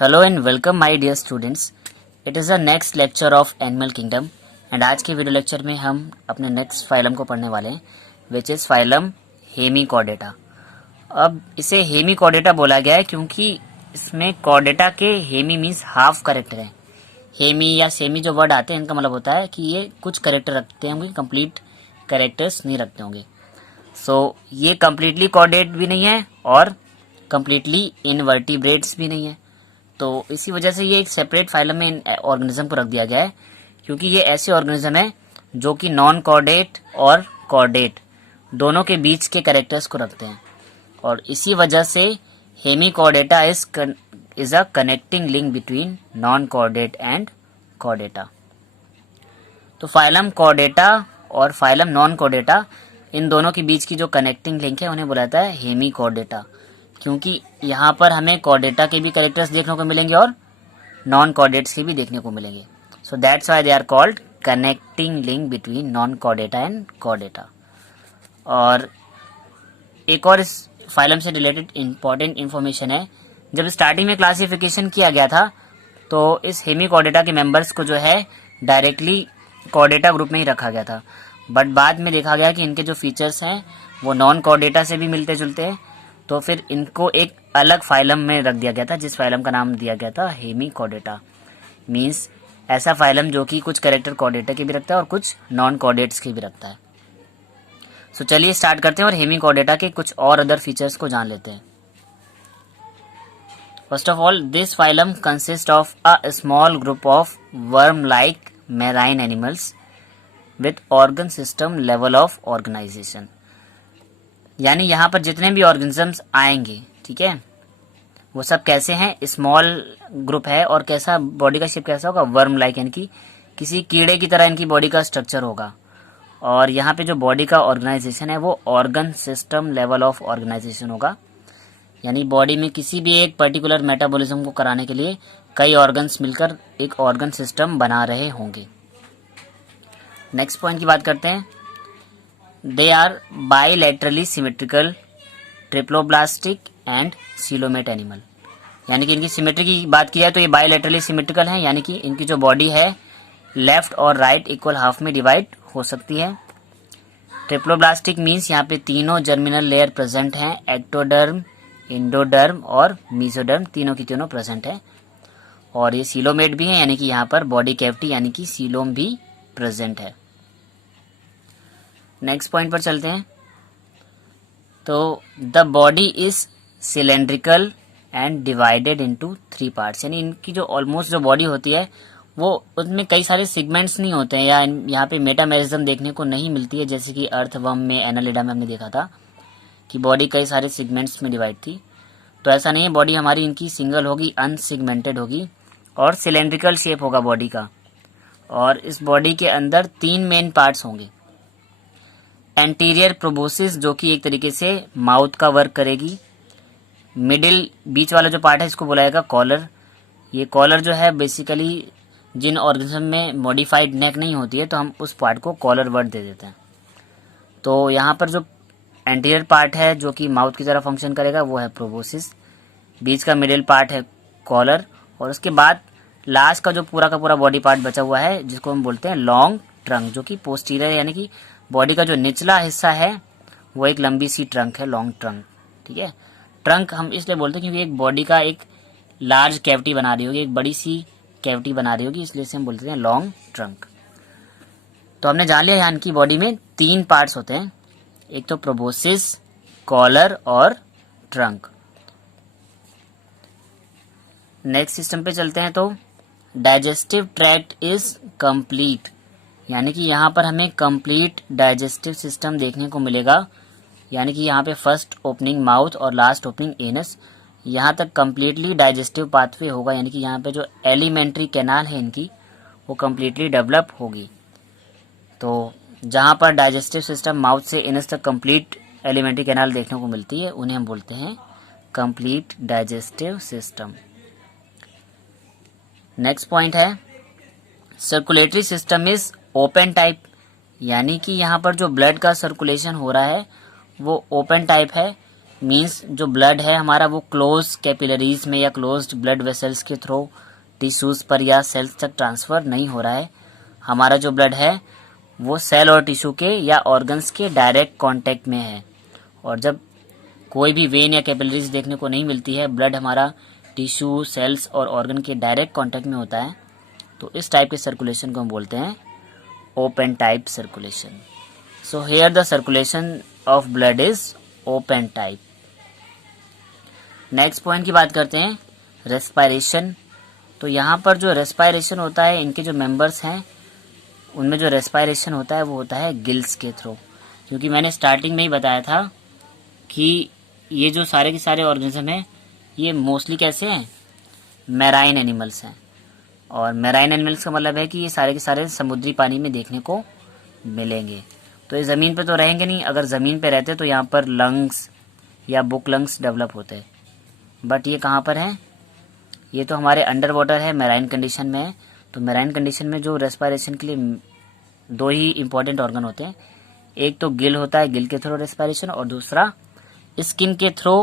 Hello and welcome my dear students. It is the next lecture of animal kingdom and आज के video lecture में हम अपने next phylum को पढ़ने वाले हैं विच इज़ फाइलम हेमिकॉर्डेटा। अब इसे हेमिकॉर्डेटा बोला गया है क्योंकि इसमें कॉर्डेटा के हेमी मीन्स हाफ करेक्टर है। हेमी या सेमी जो वर्ड आते हैं इनका मतलब होता है कि ये कुछ करेक्टर रखते होंगे, कंप्लीट करेक्टर्स नहीं रखते होंगे। सो ये कम्प्लीटली कॉर्डेट भी नहीं है और कम्प्लीटली इनवर्टिब्रेट्स भी नहीं है। तो इसी वजह से ये एक सेपरेट फाइलम में ऑर्गेनिज्म को रख दिया गया है क्योंकि ये ऐसे ऑर्गेनिज्म है जो कि नॉन कॉर्डेट और कॉर्डेट दोनों के बीच के कैरेक्टर्स को रखते हैं और इसी वजह से Hemichordata is a connecting link between non chordate and Chordata. तो फाइलम कॉर्डेटा और फाइलम नॉन कॉर्डेटा इन दोनों के बीच की जो कनेक्टिंग लिंक है उन्हें बुलाया जाता है हेमिकॉर्डेटा, क्योंकि यहाँ पर हमें कॉर्डेटा के भी कैरेक्टर्स देखने को मिलेंगे और नॉन कॉर्डेट्स के भी देखने को मिलेंगे। So that's why they are called connecting link between non chordata and chordata. और एक और इस फाइलम से रिलेटेड इंपॉर्टेंट इन्फॉर्मेशन है, जब स्टार्टिंग में क्लासिफिकेशन किया गया था तो इस हेमिकॉर्डेटा के मेंबर्स को जो है डायरेक्टली कॉर्डेटा ग्रुप में ही रखा गया था, बट बाद में देखा गया कि इनके जो फीचर्स हैं वो नॉन कॉर्डेटा से भी मिलते जुलते हैं, तो फिर इनको एक अलग फाइलम में रख दिया गया था जिस फाइलम का नाम दिया गया था हेमिकॉर्डेटा। मीन्स ऐसा फाइलम जो कि कुछ कैरेक्टर कॉर्डेटा के भी रखता है और कुछ नॉन कॉर्डेट्स के भी रखता है। सो चलिए स्टार्ट करते हैं और हेमिकॉर्डेटा के कुछ और अदर फीचर्स को जान लेते हैं। First of all, this phylum consist of a small group of worm like marine animals with organ system level of organization. यानी यहाँ पर जितने भी ऑर्गेनिजम्स आएंगे, ठीक है, वो सब कैसे हैं, स्मॉल ग्रुप है और कैसा बॉडी का शेप कैसा होगा, वर्म लाइक, यानी कि किसी कीड़े की तरह इनकी बॉडी का स्ट्रक्चर होगा। और यहाँ पे जो बॉडी का ऑर्गेनाइजेशन है वो organ system level of organization होगा, यानी बॉडी में किसी भी एक पर्टिकुलर मेटाबॉलिज्म को कराने के लिए कई ऑर्गन्स मिलकर एक ऑर्गन सिस्टम बना रहे होंगे। नेक्स्ट पॉइंट की बात करते हैं। They are bilaterally symmetrical, triploblastic and coelomate animal. यानी कि इनकी सिमेट्री की बात की जाए तो ये बायलैटरली सिमेट्रिकल है, यानी कि इनकी जो बॉडी है लेफ्ट और राइट इक्वल हाफ में डिवाइड हो सकती है। ट्रिप्लोब्लास्टिक मीन्स यहाँ पे तीनों जर्मिनल लेयर प्रेजेंट हैं, एक्टोडर्म, इंडोडर्म और मीजोडर्म, तीनों की तीनों प्रेजेंट है। और ये सीलोमेट भी है, यानी कि यहाँ पर बॉडी कैविटी यानी कि सीलोम भी प्रेजेंट है। नेक्स्ट पॉइंट पर चलते हैं। तो the body is cylindrical and divided into 3 parts, यानी इनकी जो ऑलमोस्ट जो बॉडी होती है वो उसमें कई सारे सेगमेंट्स नहीं होते हैं, या यहाँ पे मेटामेरिज्म देखने को नहीं मिलती है, जैसे कि अर्थवर्म में, एनालिडा में हमने देखा था कि बॉडी कई सारे सेगमेंट्स में डिवाइड थी। तो ऐसा नहीं है, बॉडी हमारी इनकी सिंगल होगी, अनसेगमेंटेड होगी और सिलेंड्रिकल शेप होगा बॉडी का। और इस बॉडी के अंदर 3 मेन पार्ट्स होंगे। एंटीरियर प्रोबोसिस जो कि एक तरीके से माउथ का वर्क करेगी। मिडिल बीच वाला जो पार्ट है इसको बोला जाएगा कॉलर। ये कॉलर जो है बेसिकली जिन ऑर्गेनिज्म में मॉडिफाइड नेक नहीं होती है तो हम उस पार्ट को कॉलर वर्ड दे देते हैं। तो यहाँ पर जो एंटीरियर पार्ट है जो कि माउथ की तरह फंक्शन करेगा वो है प्रोबोसिस, बीच का मिडिल पार्ट है कॉलर, और उसके बाद लास्ट का जो पूरा का पूरा बॉडी पार्ट बचा हुआ है जिसको हम बोलते हैं लॉन्ग ट्रंक, जो कि पोस्टीरियर यानी कि बॉडी का जो निचला हिस्सा है वो एक लंबी सी ट्रंक है, लॉन्ग ट्रंक। ठीक है, ट्रंक हम इसलिए बोलते हैं क्योंकि एक बॉडी का एक लार्ज कैविटी बना रही होगी, एक बड़ी सी कैविटी बना रही होगी, इसलिए से हम बोलते हैं लॉन्ग ट्रंक। तो हमने जान लिया यहाँ की बॉडी में 3 पार्ट्स होते हैं, एक तो प्रोबोसिस, कॉलर और ट्रंक। नेक्स्ट सिस्टम पे चलते हैं। तो डाइजेस्टिव ट्रैक्ट इज कंप्लीट, यानी कि यहाँ पर हमें कंप्लीट डाइजेस्टिव सिस्टम देखने को मिलेगा, यानी कि यहाँ पे फर्स्ट ओपनिंग माउथ और लास्ट ओपनिंग एनस, यहाँ तक कंप्लीटली डाइजेस्टिव पाथवे होगा, यानी कि यहाँ पे जो एलिमेंट्री कैनाल है इनकी वो कंप्लीटली डेवलप होगी। तो जहाँ पर डाइजेस्टिव सिस्टम माउथ से एनस तक कंप्लीट एलिमेंट्री कैनाल देखने को मिलती है उन्हें हम बोलते हैं complete digestive system. Next point है circulatory system is open type, यानी कि यहाँ पर जो ब्लड का सर्कुलेशन हो रहा है वो ओपन टाइप है, मीन्स जो ब्लड है हमारा वो क्लोज कैपिलरीज में या क्लोज्ड ब्लड वेसल्स के थ्रू टिश्यूज पर या सेल्स तक ट्रांसफर नहीं हो रहा है। हमारा जो ब्लड है वो सेल और टिश्यू के या ऑर्गन्स के डायरेक्ट कांटेक्ट में है। और जब कोई भी वेन या कैपिलरीज देखने को नहीं मिलती है, ब्लड हमारा टिश्यू, सेल्स और ऑर्गन के डायरेक्ट कांटेक्ट में होता है, तो इस टाइप के सर्कुलेशन को हम बोलते हैं open type circulation. So here the circulation of blood is open type. Next point की बात करते हैं, रेस्पायरेशन। तो यहाँ पर जो रेस्पायरेशन होता है, इनके जो मेंबर्स हैं उनमें जो रेस्पायरेशन होता है वो होता है गिल्स के थ्रू। क्योंकि मैंने स्टार्टिंग में ही बताया था कि ये जो सारे के सारे ऑर्गेनिज्म हैं ये मोस्टली कैसे हैं, मैराइन एनिमल्स हैं। और मैराइन एनिमल्स का मतलब है कि ये सारे के सारे समुद्री पानी में देखने को मिलेंगे। तो ये ज़मीन पे तो रहेंगे नहीं, अगर ज़मीन पे रहते तो यहाँ पर लंग्स या बुक लंग्स डेवलप होते, बट ये कहाँ पर हैं, ये तो हमारे अंडर वाटर है, मैराइन कंडीशन में है। तो मैराइन कंडीशन में जो रेस्पायरेशन के लिए दो ही इंपॉर्टेंट ऑर्गन होते हैं, एक तो गिल होता है, गिल के थ्रू रेस्पायरेशन, और दूसरा स्किन के थ्रू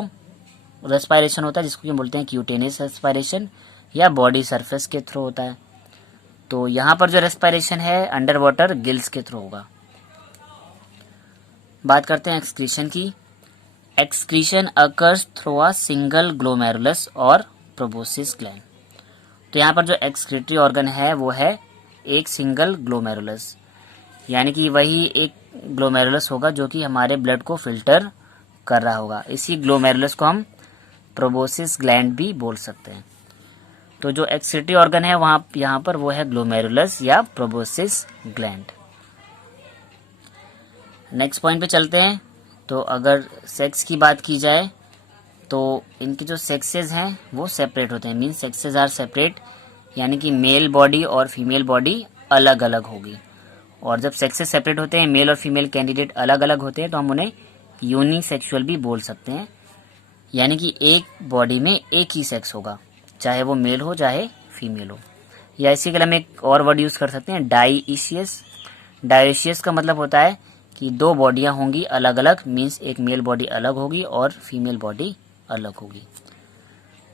रेस्पायरेशन होता है जिसको हम बोलते हैं क्यूटेनियस रेस्पायरेशन, या बॉडी सरफेस के थ्रू होता है। तो यहाँ पर जो रेस्पायरेशन है अंडर वाटर गिल्स के थ्रू होगा। बात करते हैं एक्सक्रीशन की। Excretion occurs through a single glomerulus और प्रोबोसिस ग्लैंड। तो यहाँ पर जो एक्सक्रीटरी ऑर्गन है वो है एक सिंगल ग्लोमेरुलस, यानी कि वही एक ग्लोमेरुलस होगा जो कि हमारे ब्लड को फिल्टर कर रहा होगा। इसी ग्लोमेरुलस को हम प्रोबोसिस ग्लैंड भी बोल सकते हैं। तो जो एक्सक्रीटरी ऑर्गन है वहाँ यहाँ पर वो है ग्लोमेरुलस या प्रोबोसिस ग्लैंड। नेक्स्ट पॉइंट पे चलते हैं। तो अगर सेक्स की बात की जाए तो इनके जो सेक्सेस हैं वो सेपरेट होते हैं, मीन्स सेक्सेस आर सेपरेट, यानी कि मेल बॉडी और फीमेल बॉडी अलग अलग होगी। और जब सेक्सेस सेपरेट होते हैं, मेल और फीमेल कैंडिडेट अलग अलग होते हैं, तो हम उन्हें यूनिसेक्सुअल भी बोल सकते हैं, यानी कि एक बॉडी में एक ही सेक्स होगा, चाहे वो मेल हो चाहे फीमेल हो। या इसी के लिए हम एक और वर्ड यूज़ कर सकते हैं, डाईशियस। डाईशियस का मतलब होता है कि दो बॉडियां होंगी अलग अलग, मीन्स एक मेल बॉडी अलग होगी और फीमेल बॉडी अलग होगी।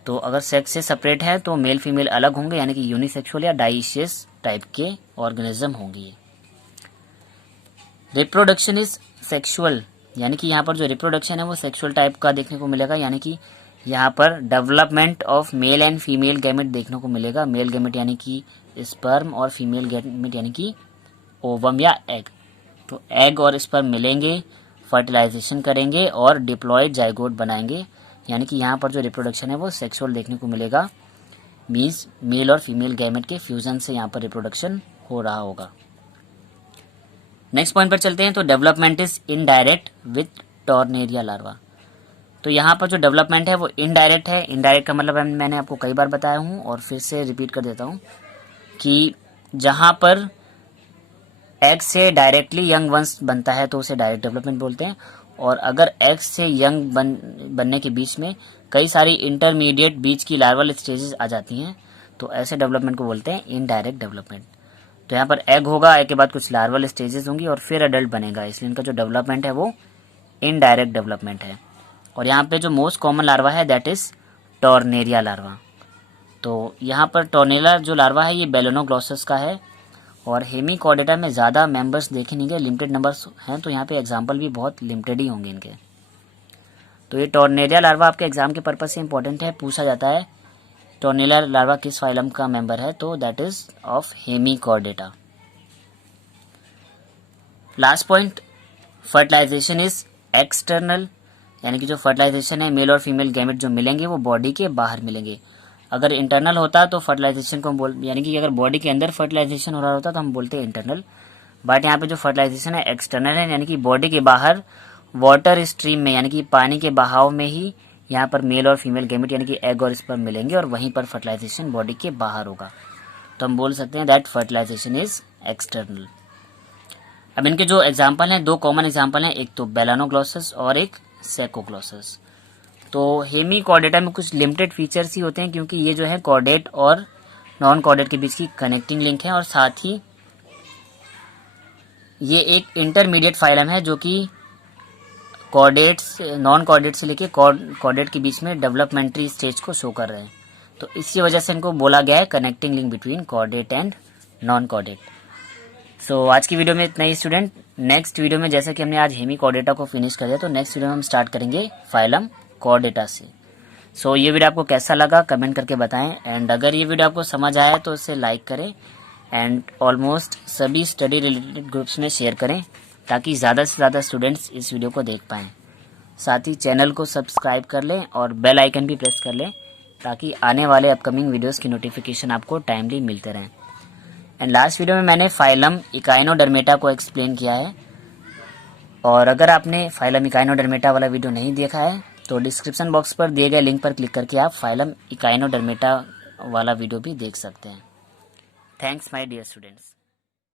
तो अगर सेक्स से सेपरेट है तो मेल फीमेल अलग होंगे, यानी कि यूनिसेक्सुअल या डाईशियस टाइप के ऑर्गेनिज्म होंगे। रिप्रोडक्शन इज सेक्सुअल, यानी कि यहाँ पर जो रिप्रोडक्शन है वो सेक्सुअल टाइप का देखने को मिलेगा, यानी कि यहाँ पर development of male and female gamete देखने को मिलेगा। मेल गैमेट यानी कि स्पर्म और फीमेल गैमेट यानी कि ओवम या एग। तो एग और स्पर्म मिलेंगे, फर्टिलाइजेशन करेंगे और डिप्लॉयड जाइगोट बनाएंगे, यानी कि यहाँ पर जो रिप्रोडक्शन है वो सेक्सुअल देखने को मिलेगा, मीन्स मेल और फीमेल गैमेट के फ्यूजन से यहाँ पर रिप्रोडक्शन हो रहा होगा। नेक्स्ट पॉइंट पर चलते हैं। तो development is indirect with tornaria larva. तो यहाँ पर जो डेवलपमेंट है वो इनडायरेक्ट है। इनडायरेक्ट का मतलब मैंने आपको कई बार बताया हूँ और फिर से रिपीट कर देता हूँ कि जहाँ पर एग से डायरेक्टली यंग वंश बनता है तो उसे डायरेक्ट डेवलपमेंट बोलते हैं, और अगर एग से यंग बनने के बीच में कई सारी इंटरमीडिएट बीच की लार्वल स्टेजेस आ जाती हैं तो ऐसे डेवलपमेंट को बोलते हैं इनडायरेक्ट डेवलपमेंट। तो यहाँ पर एग होगा, एग के बाद कुछ लार्वल स्टेजेस होंगी और फिर अडल्ट बनेगा, इसलिए इनका जो डेवलपमेंट है वो इनडायरेक्ट डेवलपमेंट है। और यहाँ पे जो मोस्ट कॉमन लार्वा है दैट इज टॉर्नेरिया लार्वा। तो यहाँ पर टॉर्नेरिया जो लार्वा है ये बेलेनोग्लॉसस का है, और हेमीकॉर्डेटा में ज़्यादा मेंबर्स देखे नहीं गए, लिमिटेड नंबर्स हैं, तो यहाँ पे एग्जाम्पल भी बहुत लिमिटेड ही होंगे इनके। तो ये टॉर्नेरिया लार्वा आपके एग्जाम के पर्पज से इंपॉर्टेंट है, पूछा जाता है टॉर्नेरिया लार्वा किस फाइलम का मेंबर है, तो that is of Hemichordata. Last point, fertilization is external, यानी कि जो फर्टिलाइजेशन है मेल और फीमेल गैमेट जो मिलेंगे वो बॉडी के बाहर मिलेंगे। अगर इंटरनल होता तो फर्टिलाइजेशन को हम यानी कि अगर बॉडी के अंदर फर्टिलाइजेशन हो रहा होता तो हम बोलते हैं इंटरनल, बट यहाँ पे जो फर्टिलाइजेशन है एक्सटर्नल है, यानी कि बॉडी के बाहर वाटर स्ट्रीम में, यानी कि पानी के बहाव में ही यहाँ पर मेल और फीमेल गैमेट यानी कि एग और स्पर्म मिलेंगे और वहीं पर फर्टिलाइजेशन बॉडी के बाहर होगा, तो हम बोल सकते हैं दैट फर्टिलाइजेशन इज एक्सटर्नल। अब इनके जो एग्जाम्पल हैं, दो कॉमन एग्जाम्पल हैं, एक तो बेलानोग्लॉसस और एक सेकोग्लॉसस। तो हेमीकॉर्डेटा में कुछ लिमिटेड फीचर्स ही होते हैं, क्योंकि ये जो है कॉर्डेट और नॉन कॉर्डेट के बीच की कनेक्टिंग लिंक है, और साथ ही ये एक इंटरमीडिएट फाइलम है जो कि कॉर्डेट्स, नॉन कॉर्डेट से लेके कॉर्डेट के बीच में डेवलपमेंटरी स्टेज को शो कर रहे हैं। तो इसी वजह से इनको बोला गया है connecting link between chordate and non chordate. सो आज की वीडियो में इतना ही स्टूडेंट। नेक्स्ट वीडियो में जैसे कि हमने आज हेमी कॉर्डेटा को फिनिश कर दिया, तो नेक्स्ट वीडियो में हम स्टार्ट करेंगे फाइलम कॉर्डेटा से। सो ये वीडियो आपको कैसा लगा कमेंट करके बताएं, एंड अगर ये वीडियो आपको समझ आया तो इसे लाइक करें एंड ऑलमोस्ट सभी स्टडी रिलेटेड ग्रुप्स में शेयर करें ताकि ज़्यादा से ज़्यादा स्टूडेंट्स इस वीडियो को देख पाएँ। साथ ही चैनल को सब्सक्राइब कर लें और बेल आइकन भी प्रेस कर लें ताकि आने वाले अपकमिंग वीडियोस की नोटिफिकेशन आपको टाइमली मिलते रहें। एंड लास्ट वीडियो में मैंने फाइलम इकाइनोडर्मेटा को एक्सप्लेन किया है, और अगर आपने फाइलम इकाइनोडर्मेटा वाला वीडियो नहीं देखा है तो डिस्क्रिप्शन बॉक्स पर दिए गए लिंक पर क्लिक करके आप फाइलम इकाइनोडर्मेटा वाला वीडियो भी देख सकते हैं। Thanks my dear students.